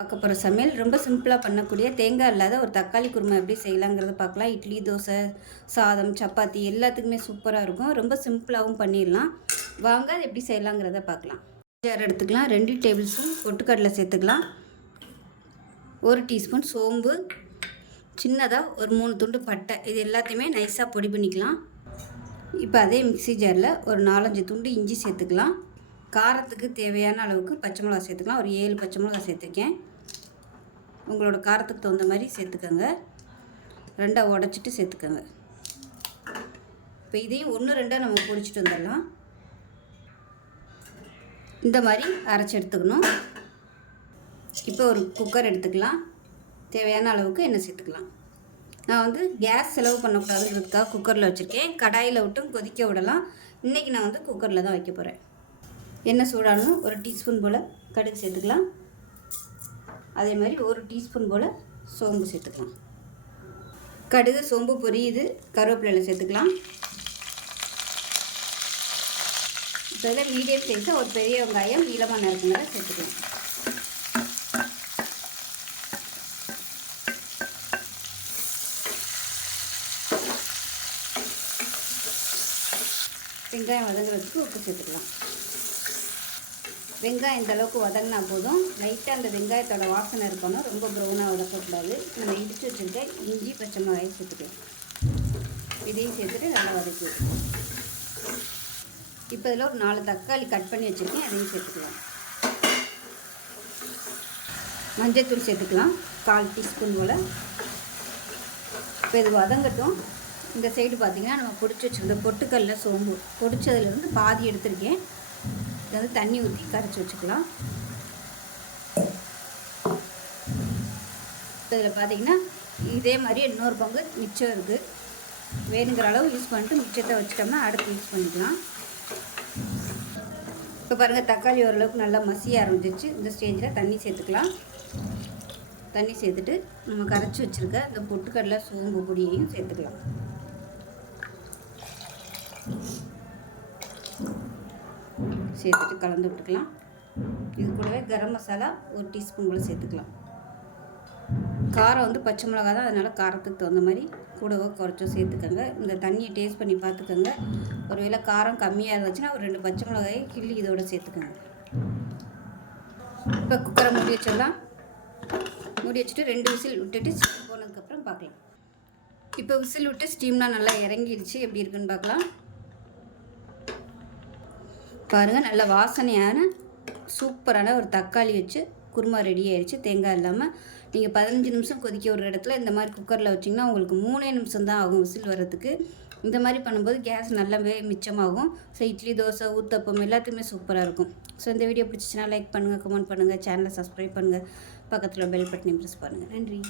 பார்க்க போகிற சமையல் ரொம்ப சிம்பிளாக பண்ணக்கூடிய தேங்காய் இல்லாத ஒரு தக்காளி குருமா எப்படி செய்யலாங்கிறத பார்க்கலாம். இட்லி, தோசை, சாதம், சப்பாத்தி எல்லாத்துக்குமே சூப்பராக இருக்கும். ரொம்ப சிம்பிளாகவும் பண்ணிடலாம். வாங்க அது எப்படி செய்யலாங்கிறத பார்க்கலாம். ஜார் எடுத்துக்கலாம். 2 டேபிள் ஸ்பூன் பொட்டுக்கடலை சேர்த்துக்கலாம். 1 டீஸ்பூன் சோம்பு, சின்னதாக ஒரு 3 துண்டு பட்டை, இது எல்லாத்தையுமே நைஸாக பொடி பண்ணிக்கலாம். இப்போ அதே மிக்ஸி ஜாரில் ஒரு 4-5 துண்டு இஞ்சி சேர்த்துக்கலாம். காரத்துக்கு தேவையான அளவுக்கு பச்சை மிளகா சேர்த்துக்கலாம். ஒரு 7 பச்சை மிளகா சேர்த்துருக்கேன். உங்களோட காரத்துக்கு தகுந்த மாதிரி சேர்த்துக்கோங்க. 2 உடச்சிட்டு சேர்த்துக்கோங்க. இப்போ இதையும் 1-2 நம்ம பொடிச்சிட்டு வந்துடலாம். இந்த மாதிரி அரைச்சி எடுத்துக்கணும். இப்போ ஒரு குக்கர் எடுத்துக்கலாம். தேவையான அளவுக்கு எண்ணெய் சேர்த்துக்கலாம். நான் கேஸ் செலவு பண்ணக்கூடாதுங்கிறதுக்காக குக்கரில் வச்சுருக்கேன். கடாயில் விட்டும் கொதிக்க விடலாம். இன்றைக்கி நான் குக்கரில் தான் வைக்க போகிறேன். எண்ணெய் சூடானும் 1 டீஸ்பூன் போல் கடுகு சேர்த்துக்கலாம். அதே மாதிரி 1 டீஸ்பூன் போல் சோம்பு சேர்த்துக்கலாம். கடுகு சோம்பு பொரியுது. கருவேப்பிலையில் சேர்த்துக்கலாம். இப்போ இதில் மீடியம் சைஸாக ஒரு பெரிய வெங்காயம் நீளமாக நறுக்குனதை சேர்த்துக்கலாம். வெங்காயம் வதங்குறதுக்கு உப்பு சேர்த்துக்கலாம். வெங்காயம் இந்த அளவுக்கு வதங்கினா போதும். லைட்டாக அந்த வெங்காயத்தோட வாசனை இருக்கணும். ரொம்ப ப்ரௌனாக வதக்கக்கூடாது. நம்ம இடித்து வச்சுருக்க இஞ்சி பச்சை மிளகாயை சேர்த்துக்கலாம். இதையும் சேர்த்துட்டு நல்லா வதக்கிடுவோம். இப்போ இதில் ஒரு 4 தக்காளி கட் பண்ணி வச்சுருக்கேன். அதையும் சேர்த்துக்கலாம். மஞ்சள்தூள் சேர்த்துக்கலாம். 1/4 டீஸ்பூன் போல். இப்போ இது வதங்கட்டும். இந்த சைடு பார்த்திங்கன்னா நம்ம பொடிச்சு வச்சுருந்த பொட்டுக்கல்ல சோம்பு பொடிச்சதுலேருந்து பாதி எடுத்திருக்கேன். இதை தண்ணி ஊற்றி கரைச்சி வச்சுக்கலாம். இதில் பார்த்திங்கன்னா இதே மாதிரி இன்னொரு பங்கு மிச்சம் இருக்குது. வேணுங்கிற அளவு யூஸ் பண்ணிட்டு மிச்சத்தை வச்சிட்டோம்னா அடுத்து யூஸ் பண்ணிக்கலாம். இப்போ பாருங்கள் தக்காளி ஓரளவுக்கு நல்லா மசிய ஆரம்பிச்சிச்சு. இந்த ஸ்டேஜில் தண்ணி சேர்த்துக்கலாம். தண்ணி சேர்த்துட்டு நம்ம கரைச்சி வச்சுருக்க இந்த பொட்டுக்கடலை சோம்பு பொடியையும் சேர்த்துக்கலாம். சேர்த்துட்டு கலந்து விட்டுக்கலாம். இது கூடவே கரம் மசாலா 1 டீஸ்பூன் போல் சேர்த்துக்கலாம். காரம் பச்சை மிளகா தான், அதனால் காரத்துக்கு தகுந்த மாதிரி கூடவோ குறைச்சோ சேர்த்துக்கோங்க. இந்த தண்ணியை டேஸ்ட் பண்ணி பார்த்துக்கோங்க. ஒருவேளை காரம் கம்மியாக இருந்துச்சுன்னா ஒரு 2 பச்சை மிளகாயை கிள்ளி இதோட சேர்த்துக்கோங்க. இப்போ குக்கரை மூடி வச்சிடலாம். மூடி வச்சுட்டு 2 விசில் விட்டுட்டு ஸ்டீம் போனதுக்கப்புறம் பார்க்கலாம். இப்போ விசில் விட்டு ஸ்டீம்லாம் நல்லா இறங்கிடுச்சு. எப்படி இருக்குன்னு பார்க்கலாம். பாருங்கள், நல்ல வாசனையான சூப்பரான ஒரு தக்காளி வச்சு குருமா ரெடி ஆயிடுச்சு. தேங்காய் இல்லாமல் நீங்கள் 15 நிமிஷம் கொதிக்க ஒரு இடத்துல இந்த மாதிரி குக்கரில் வச்சிங்கன்னா உங்களுக்கு 3 நிமிஷம் தான் ஆகும் விசில் வர்றதுக்கு. இந்த மாதிரி பண்ணும்போது கேஸ் நல்லாவே மிச்சமாகும். ஸோ இட்லி, தோசை, ஊத்தப்பம் எல்லாத்துக்குமே சூப்பராக இருக்கும். ஸோ இந்த வீடியோ பிடிச்சிச்சின்னா லைக் பண்ணுங்கள், கமெண்ட் பண்ணுங்கள், சேனலை சப்ஸ்கிரைப் பண்ணுங்கள், பக்கத்தில் பெல் பட்டனை ப்ரெஸ் பண்ணுங்கள். நன்றி.